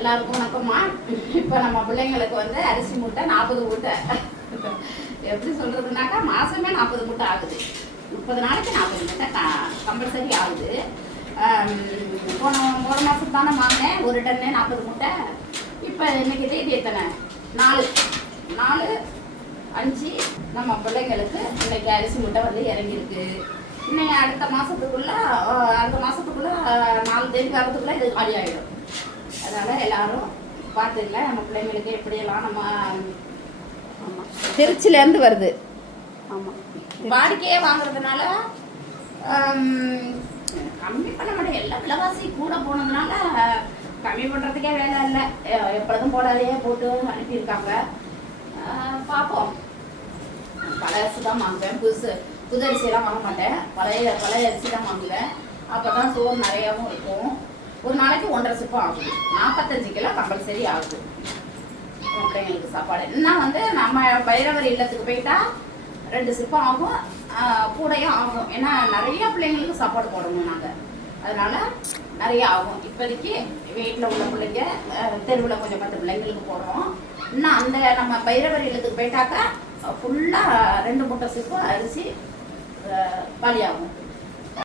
எல்லாருக்கும் வணக்கம்மா. இப்போ நம்ம பிள்ளைங்களுக்கு வந்து அரிசி மூட்டை 40 மூட்டை. எப்படி சொல்கிறதுனாக்கா மாதமே 40 மூட்டை ஆகுது. 30 நாளைக்கு 40 மூட்டை கம்பல்சரி ஆகுது. போன மாதம் தானே வாங்கினேன் 1 டன்னு 40 மூட்டை. இப்போ இன்னைக்கு தேதி எத்தனை? 4 5 நம்ம பிள்ளைங்களுக்கு இன்னைக்கு அரிசி மூட்டை வந்து இறங்கியிருக்கு. இன்னைக்கு அடுத்த மாதத்துக்குள்ளே 4 தேதி காலத்துக்குள்ளே இது காலி ஆகிடும். அதனால் எல்லாரும் பார்த்துக்கல நம்ம பிள்ளைங்களுக்கு எப்படியெல்லாம் நம்ம. ஆமாம், திருச்சிலேருந்து வருது. ஆமாம், வாடிக்கையே வாங்குறதுனால கம்மி பண்ண மாட்டேன். எல்லாம் விலைவாசி கூட போனதுனால கம்மி பண்ணுறதுக்கே வேலை இல்லை. எப்பொழுதும் போடாதையே போட்டு அனுப்பியிருக்காங்க. பார்ப்போம். பழைய அரிசி தான் வாங்குவேன், புது அரிசியெல்லாம் வாங்க மாட்டேன். பழைய அரிசி தான் வாங்குவேன். அப்போ தான் சோறு நிறையாவும் இருக்கும். ஒரு நாளைக்கு 1.5 சிப்பம் ஆகுது. 45 கிலோ கம்பல்சரி ஆகுது பிள்ளைங்களுக்கு சாப்பாடு. இன்னும் வந்து நம்ம பைரவர் இல்லத்துக்கு போயிட்டா 2 சிப்பம் ஆகும், கூடையும் ஆகும். ஏன்னா நிறைய பிள்ளைங்களுக்கு சாப்பாடு போடணும் நாங்கள், அதனால நிறைய ஆகும். இப்போதைக்கு வீட்டில் உள்ள பிள்ளைங்க தெருவில் கொஞ்சம் 10 பிள்ளைங்களுக்கு போடுறோம். இன்னும் அந்த நம்ம பைரவர் இல்லத்துக்கு போயிட்டாக்கா ஃபுல்லாக 2 மூட்டை சிப்பம் அரிசி காலியாகும்.